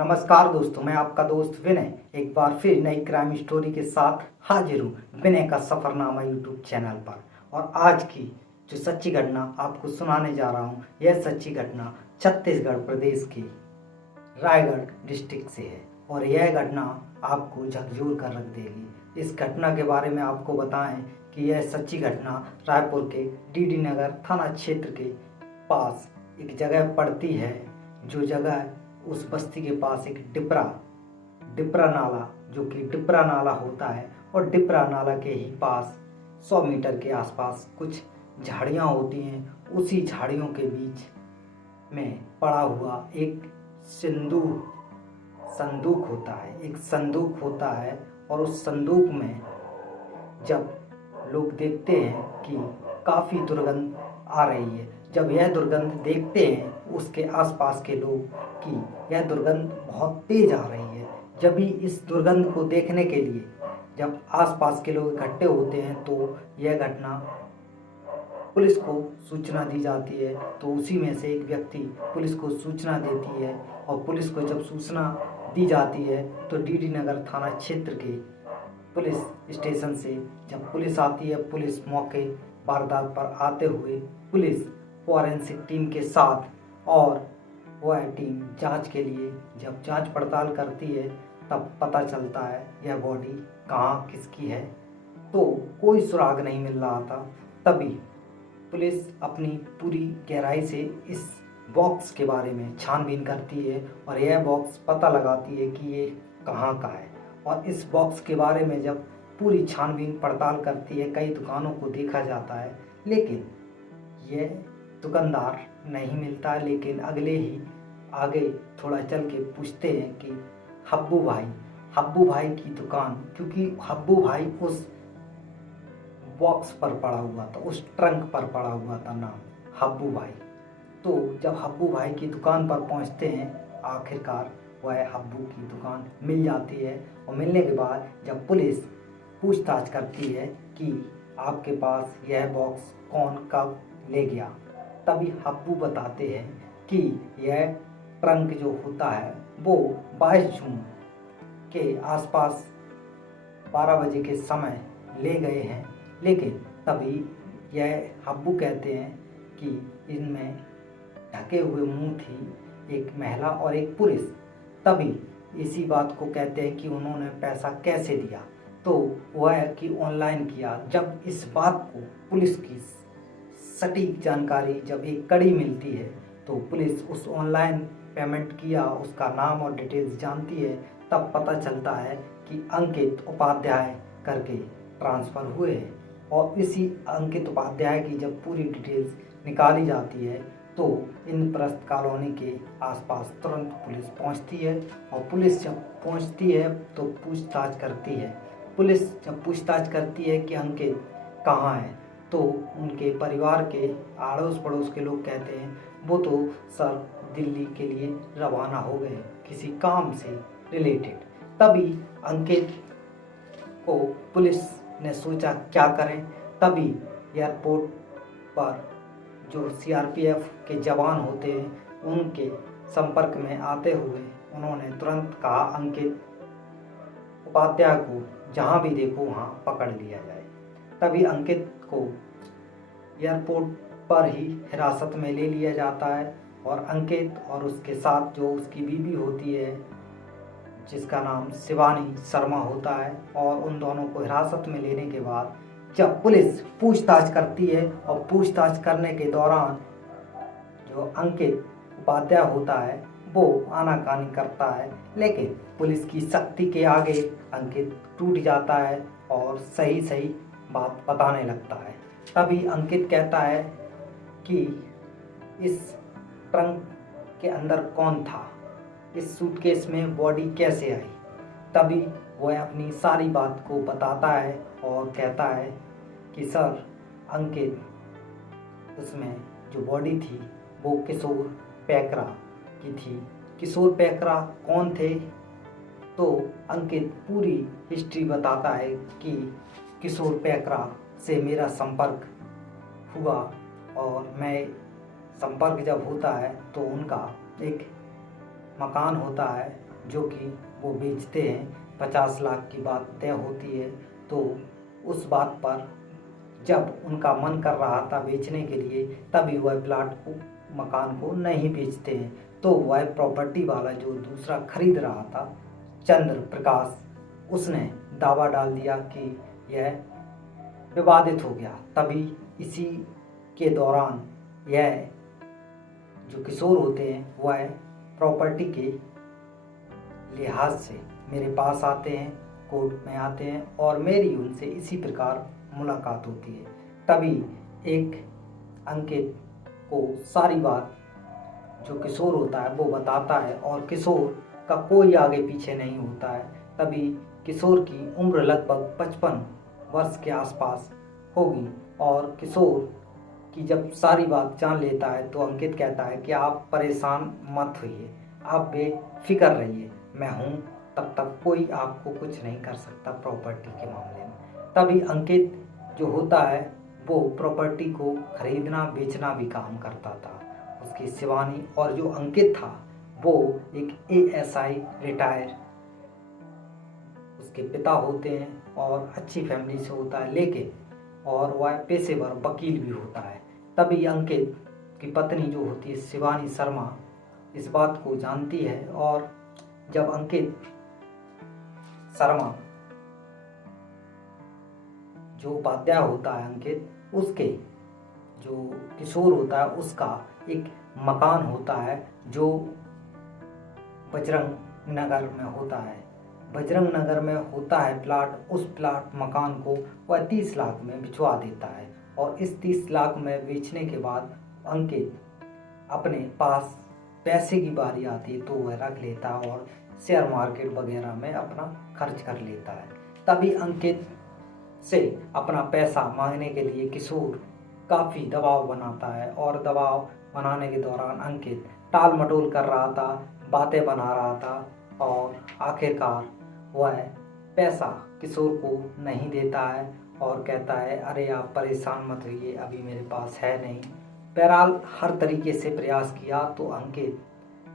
नमस्कार दोस्तों, मैं आपका दोस्त विनय एक बार फिर नई क्राइम स्टोरी के साथ हाजिर हूँ विनय का सफ़रनामा यूट्यूब चैनल पर। और आज की जो सच्ची घटना आपको सुनाने जा रहा हूँ, यह सच्ची घटना छत्तीसगढ़ प्रदेश के रायगढ़ डिस्ट्रिक्ट से है और यह घटना आपको झकझोर कर रख देगी। इस घटना के बारे में आपको बताएं कि यह सच्ची घटना रायपुर के डीडी नगर थाना क्षेत्र के पास एक जगह पड़ती है, जो जगह उस बस्ती के पास एक डिपरा नाला, जो कि डिपरा नाला होता है, और डिपरा नाला के ही पास 100 मीटर के आसपास कुछ झाड़ियाँ होती हैं। उसी झाड़ियों के बीच में पड़ा हुआ एक संदूक होता है और उस संदूक में जब लोग देखते हैं कि काफ़ी दुर्गंध आ रही है, जब यह दुर्गंध देखते हैं उसके आसपास के लोग कि यह दुर्गंध बहुत तेज आ रही है, जब भी इस दुर्गंध को देखने के लिए जब आसपास के लोग इकट्ठे होते हैं तो यह घटना पुलिस को सूचना दी जाती है। तो उसी में से एक व्यक्ति पुलिस को सूचना देती है और पुलिस को जब सूचना दी जाती है तो डीडी नगर थाना क्षेत्र के पुलिस स्टेशन से जब पुलिस आती है, पुलिस मौके वारदात पर आते हुए पुलिस फॉरेंसिक टीम के साथ, और वह टीम जांच के लिए जब जांच पड़ताल करती है तब पता चलता है यह बॉडी कहाँ किसकी है। तो कोई सुराग नहीं मिल रहा था। तभी पुलिस अपनी पूरी गहराई से इस बॉक्स के बारे में छानबीन करती है और यह बॉक्स पता लगाती है कि ये कहाँ का है। और इस बॉक्स के बारे में जब पूरी छानबीन पड़ताल करती है, कई दुकानों को देखा जाता है, लेकिन यह दुकानदार नहीं मिलता। लेकिन आगे थोड़ा चल के पूछते हैं कि हब्बू भाई की दुकान, क्योंकि हब्बू भाई उस बॉक्स पर पड़ा हुआ था, उस ट्रंक पर पड़ा हुआ था नाम हब्बू भाई। तो जब हब्बू भाई की दुकान पर पहुंचते हैं, आखिरकार वह हब्बू की दुकान मिल जाती है। और मिलने के बाद जब पुलिस पूछताछ करती है कि आपके पास यह बॉक्स कौन कब ले गया, तभी हब्बू बताते हैं कि यह ट्रंक जो होता है वो 22 जून के आसपास 12 बजे के समय ले गए हैं। लेकिन तभी यह हब्बू कहते हैं कि इनमें ढके हुए मुंह थी एक महिला और एक पुरुष। तभी इसी बात को कहते हैं कि उन्होंने पैसा कैसे दिया, तो वह कि ऑनलाइन किया। जब इस बात को पुलिस की सटीक जानकारी जब एक कड़ी मिलती है तो पुलिस उस ऑनलाइन पेमेंट किया, उसका नाम और डिटेल्स जानती है, तब पता चलता है कि अंकित उपाध्याय करके ट्रांसफ़र हुए हैं। और इसी अंकित उपाध्याय की जब पूरी डिटेल्स निकाली जाती है तो इंद्रप्रस्थ कॉलोनी के आसपास तुरंत पुलिस पहुंचती है। और पुलिस जब पहुंचती है तो पूछताछ करती है। पुलिस जब पूछताछ करती है कि अंकित कहाँ है, तो उनके परिवार के आड़ोस पड़ोस के लोग कहते हैं वो तो सर दिल्ली के लिए रवाना हो गए किसी काम से रिलेटेड। तभी अंकित को पुलिस ने सोचा क्या करें। तभी एयरपोर्ट पर जो सीआरपीएफ के जवान होते हैं उनके संपर्क में आते हुए उन्होंने तुरंत कहा अंकित उपाध्याय को जहां भी देखो वहां पकड़ लिया जाए। तभी अंकित को एयरपोर्ट पर ही हिरासत में ले लिया जाता है और अंकित और उसके साथ जो उसकी बीवी होती है जिसका नाम शिवानी शर्मा होता है, और उन दोनों को हिरासत में लेने के बाद जब पुलिस पूछताछ करती है और पूछताछ करने के दौरान जो अंकित उपाध्याय होता है वो आनाकानी करता है, लेकिन पुलिस की सख्ती के आगे अंकित टूट जाता है और सही बात बताने लगता है। तभी अंकित कहता है कि इस ट्रंक के अंदर कौन था, इस सूटकेस में बॉडी कैसे आई। तभी वह अपनी सारी बात को बताता है और कहता है कि सर अंकित, उसमें जो बॉडी थी वो किशोर पैकरा की थी। किशोर पैकरा कौन थे, तो अंकित पूरी हिस्ट्री बताता है कि किशोर पैकरा से मेरा संपर्क हुआ, और मैं संपर्क जब होता है तो उनका एक मकान होता है जो कि वो बेचते हैं। 50 लाख की बात तय होती है। तो उस बात पर जब उनका मन कर रहा था बेचने के लिए, तभी वह प्लाट को, मकान को नहीं बेचते हैं। तो वह प्रॉपर्टी वाला जो दूसरा खरीद रहा था, चंद्र प्रकाश, उसने दावा डाल दिया कि यह विवादित हो गया। तभी इसी के दौरान यह जो किशोर होते हैं वह प्रॉपर्टी के लिहाज से मेरे पास आते हैं, कोर्ट में आते हैं और मेरी उनसे इसी प्रकार मुलाकात होती है। तभी एक अंकित को सारी बात जो किशोर होता है वो बताता है और किशोर का कोई आगे पीछे नहीं होता है। तभी किशोर की उम्र लगभग 55 वर्ष के आसपास होगी और किशोर की जब सारी बात जान लेता है तो अंकित कहता है कि आप परेशान मत होइए, आप बेफिक्र रहिए, मैं हूँ, तब तक कोई आपको कुछ नहीं कर सकता प्रॉपर्टी के मामले में। तभी अंकित जो होता है वो प्रॉपर्टी को खरीदना बेचना भी काम करता था। उसकी शिवानी और जो अंकित था वो एक ASI रिटायर उसके पिता होते हैं और अच्छी फैमिली से होता है, लेकिन और वह पेशेवर वकील भी होता है। तभी अंकित की पत्नी जो होती है शिवानी शर्मा इस बात को जानती है और जब अंकित शर्मा जो उपाध्याय होता है अंकित, उसके जो किशोर होता है उसका एक मकान होता है जो बजरंग नगर में होता है। बजरंग नगर में होता है प्लाट। उस प्लाट मकान को वह 30 लाख में बिचवा देता है और इस 30 लाख में बेचने के बाद अंकित अपने पास पैसे की बारी आती है तो वह रख लेता है और शेयर मार्केट वगैरह में अपना खर्च कर लेता है। तभी अंकित से अपना पैसा मांगने के लिए किशोर काफ़ी दबाव बनाता है और दबाव बनाने के दौरान अंकित टाल मटोल कर रहा था, बातें बना रहा था और आखिरकार वह पैसा किशोर को नहीं देता है और कहता है अरे आप परेशान मत होइए, अभी मेरे पास है नहीं। बहरहाल हर तरीके से प्रयास किया तो अंकित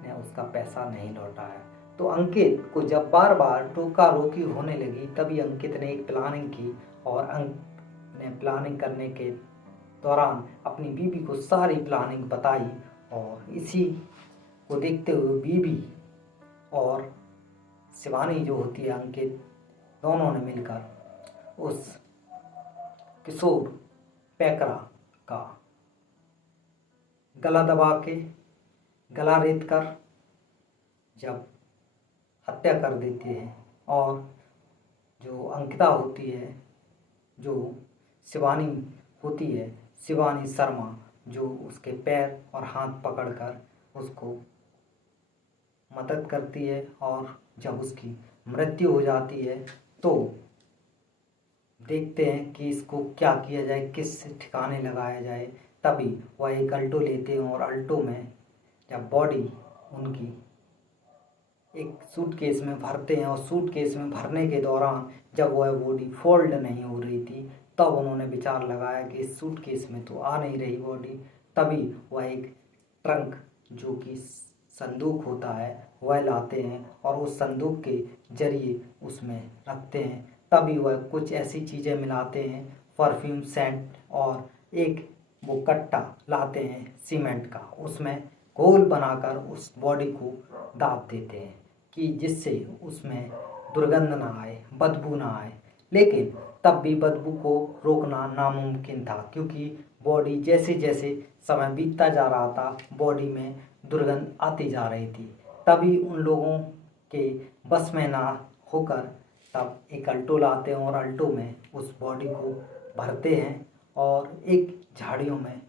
ने उसका पैसा नहीं लौटाया। तो अंकित को जब बार बार टोका रोकी होने लगी तभी अंकित ने एक प्लानिंग की और ने प्लानिंग करने के दौरान अपनी बीवी को सारी प्लानिंग बताई और इसी को देखते हुए बीवी और शिवानी जो होती है अंकित, दोनों ने मिलकर उस किशोर पैकरा का गला दबा के, गला रेत कर जब हत्या कर देती है और जो अंकिता होती है, जो शिवानी होती है, शिवानी शर्मा, जो उसके पैर और हाथ पकड़कर उसको मदद करती है और जब उसकी मृत्यु हो जाती है तो देखते हैं कि इसको क्या किया जाए, किस ठिकाने लगाया जाए। तभी वह एक अल्टो लेते हैं और अल्टो में जब बॉडी उनकी एक सूटकेस में भरते हैं और सूटकेस में भरने के दौरान जब वह बॉडी फोल्ड नहीं हो रही थी तब उन्होंने विचार लगाया कि इस सूटकेस में तो आ नहीं रही बॉडी। तभी वह एक ट्रंक जो कि संदूक होता है वह लाते हैं और उस संदूक के जरिए उसमें रखते हैं। तभी वह कुछ ऐसी चीज़ें मिलाते हैं, परफ्यूम, सेंट और एक वो कट्टा लाते हैं सीमेंट का, उसमें घोल बनाकर उस बॉडी को दाब देते हैं कि जिससे उसमें दुर्गंध ना आए, बदबू ना आए। लेकिन तब भी बदबू को रोकना नामुमकिन था क्योंकि बॉडी जैसे जैसे समय बीतता जा रहा था बॉडी में दुर्गंध आती जा रही थी। तभी उन लोगों के बस में ना होकर तब एक अल्टो लाते हैं और अल्टो में उस बॉडी को भरते हैं और एक झाड़ियों में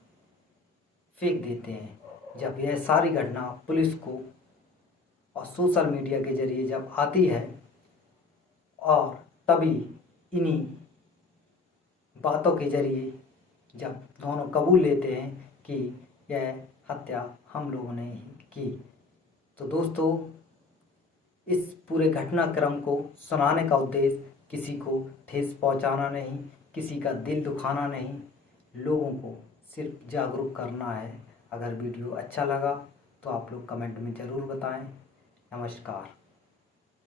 फेंक देते हैं। जब यह सारी घटना पुलिस को और सोशल मीडिया के जरिए जब आती है और तभी इन्हीं बातों के जरिए जब दोनों कबूल लेते हैं कि यह हत्या हम लोगों ने ही की। तो दोस्तों, इस पूरे घटनाक्रम को सुनाने का उद्देश्य किसी को ठेस पहुंचाना नहीं, किसी का दिल दुखाना नहीं, लोगों को सिर्फ जागरूक करना है। अगर वीडियो अच्छा लगा तो आप लोग कमेंट में ज़रूर बताएं। नमस्कार।